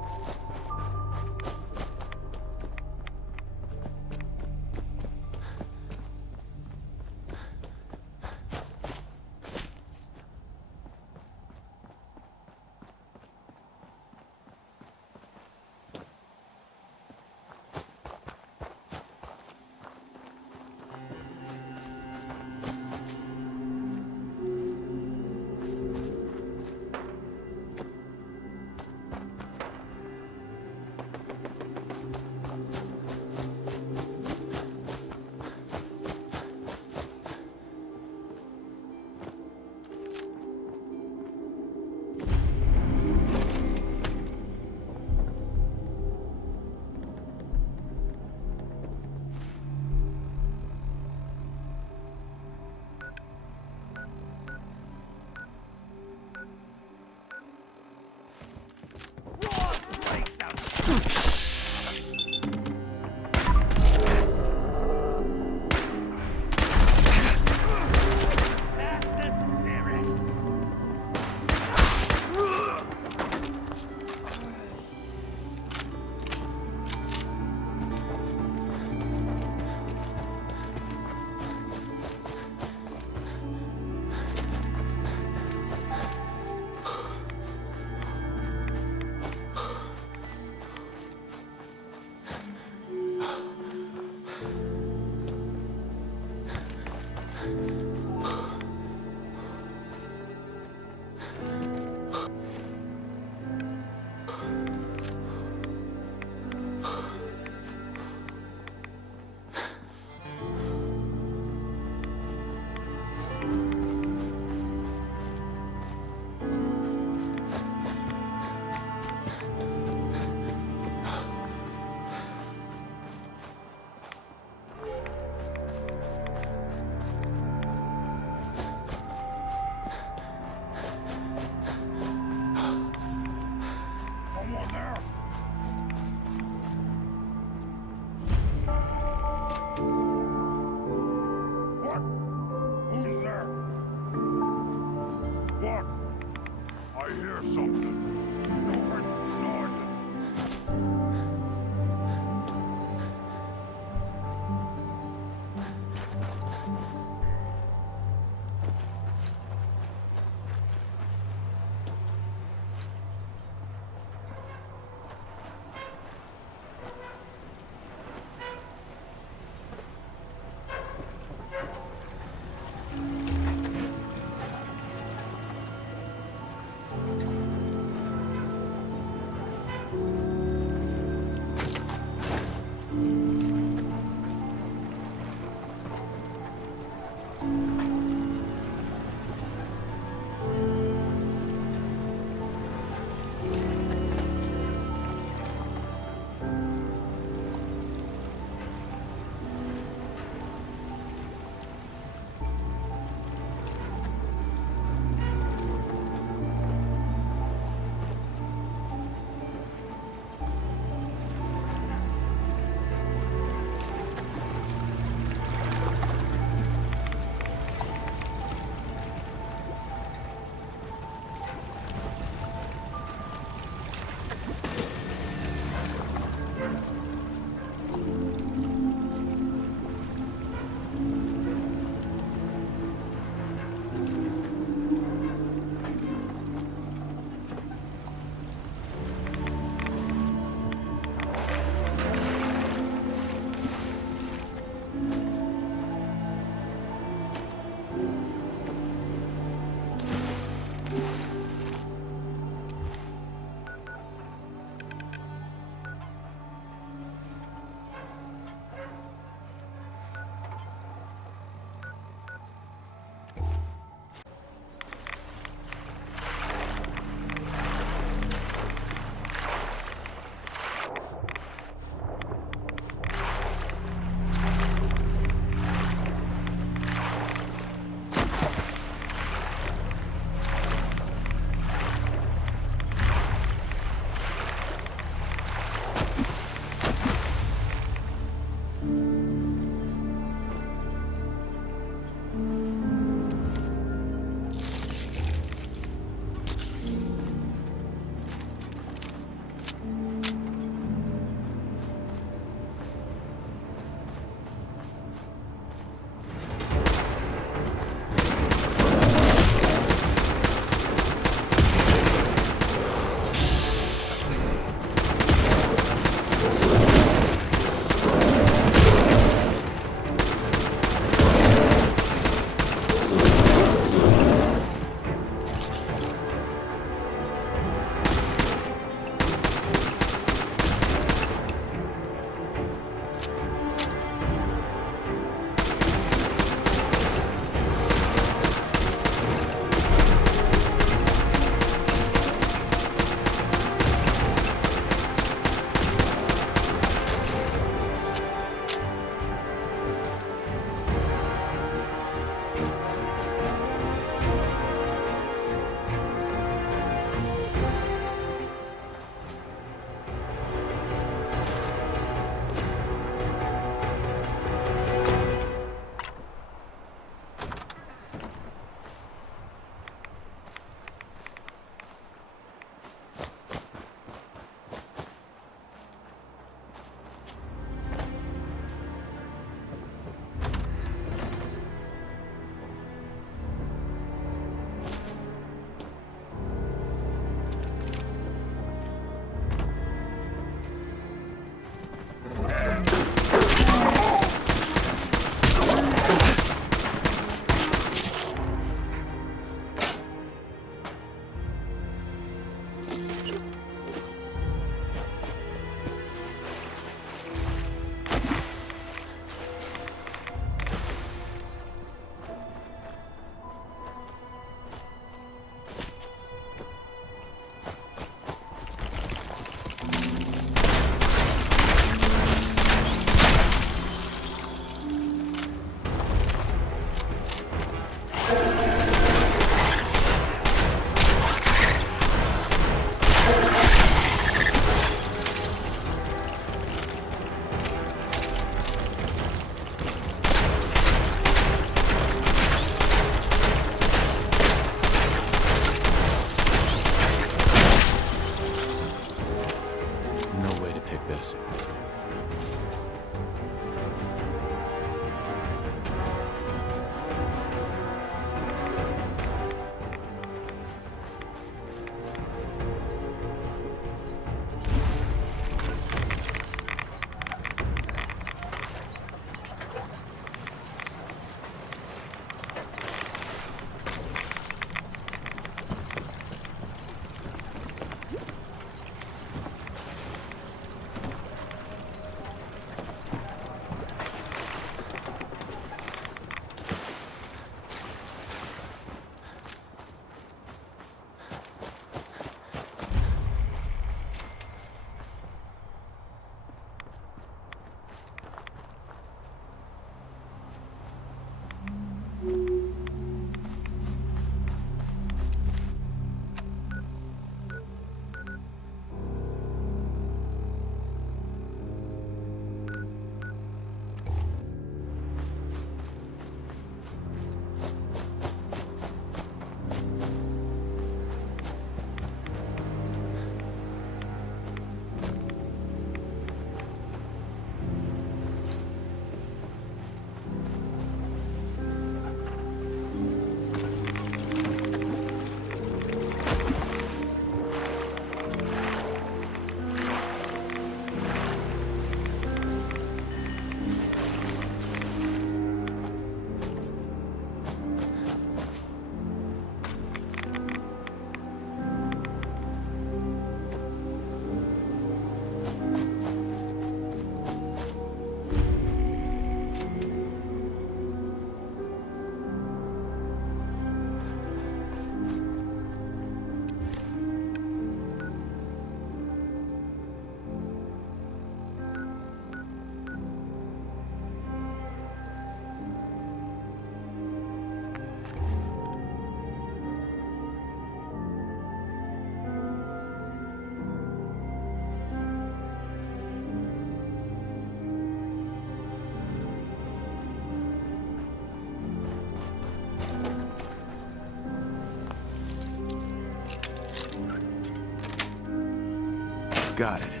got it.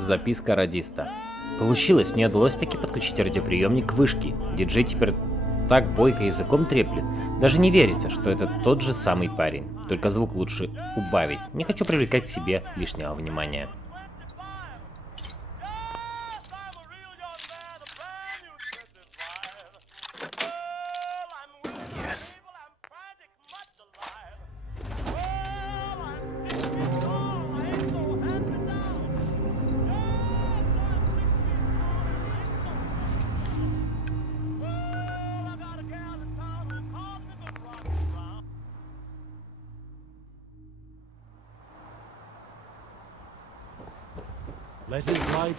Записка радиста. Получилось, мне удалось таки подключить радиоприемник к вышке. Диджей теперь так бойко языком треплет. Даже не верится, что это тот же самый парень. Только звук лучше убавить. Не хочу привлекать к себе лишнего внимания. Yes. Let his light.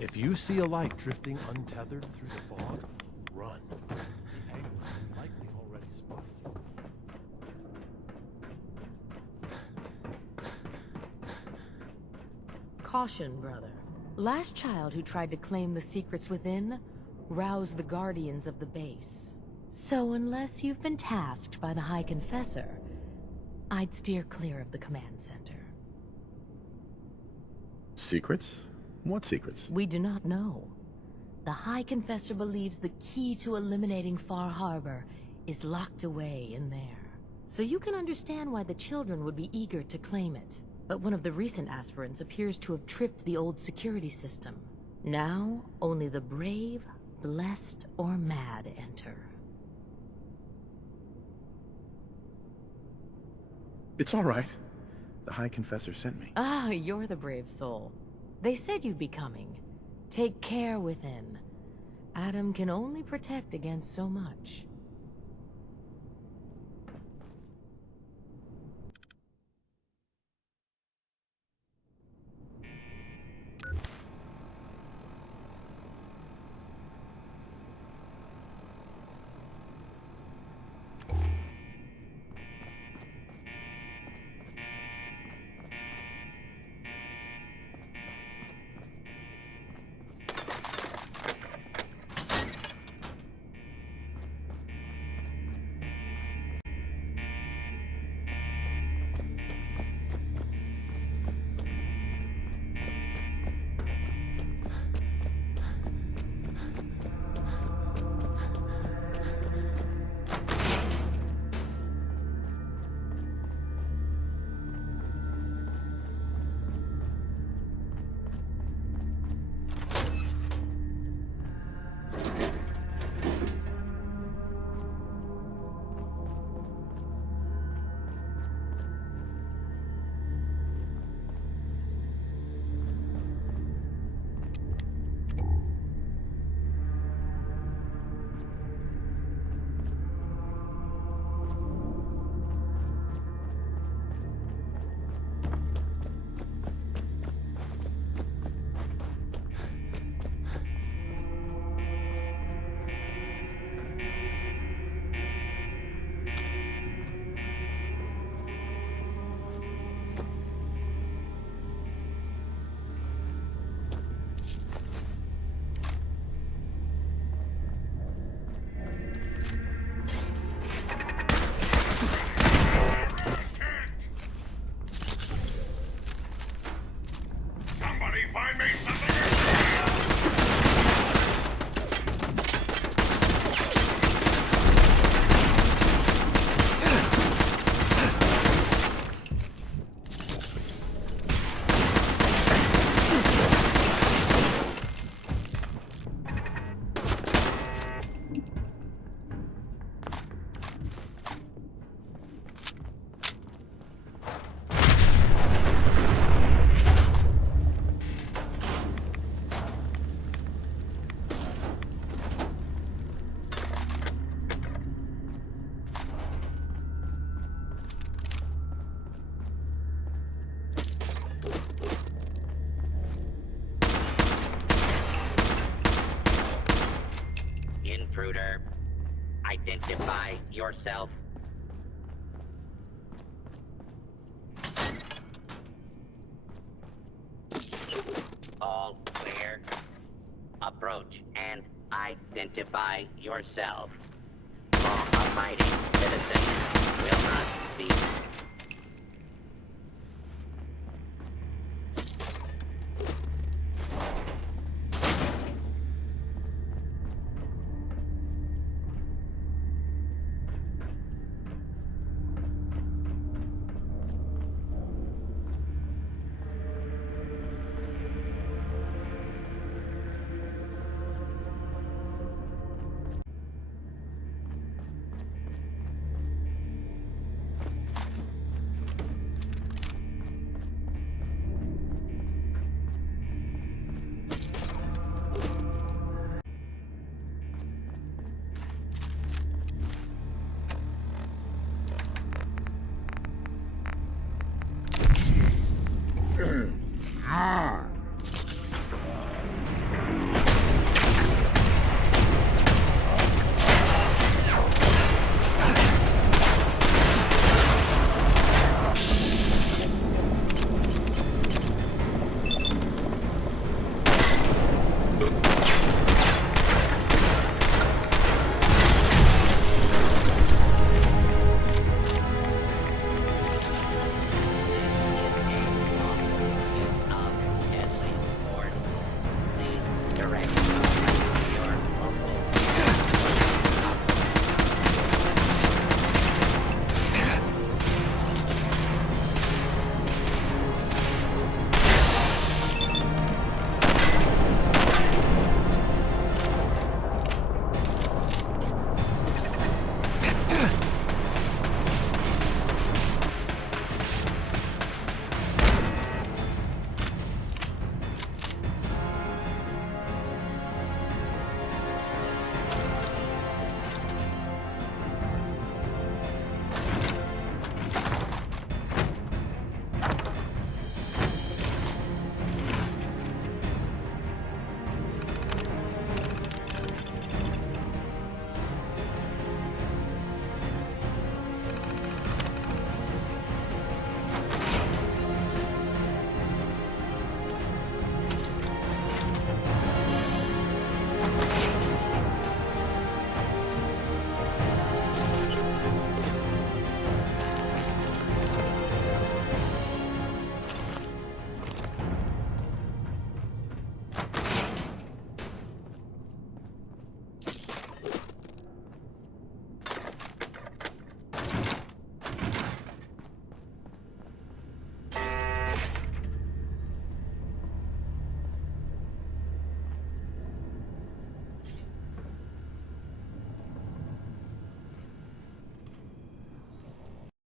If you see a light drifting untethered through the fog, run. The angler has likely already spotted you. Caution, brother. Last child who tried to claim the secrets within roused the guardians of the base. So unless you've been tasked by the High Confessor, I'd steer clear of the command center. Secrets? What secrets? We do not know. The High Confessor believes the key to eliminating Far Harbor is locked away in there. So you can understand why the children would be eager to claim it. But one of the recent aspirants appears to have tripped the old security system. Now, only the brave, blessed, or mad enter. It's all right. The High Confessor sent me. Ah, you're the brave soul. They said you'd be coming. Take care within. Adam can only protect against so much. Intruder, identify yourself. All clear. Approach and Identify yourself. Law-abiding citizens will not be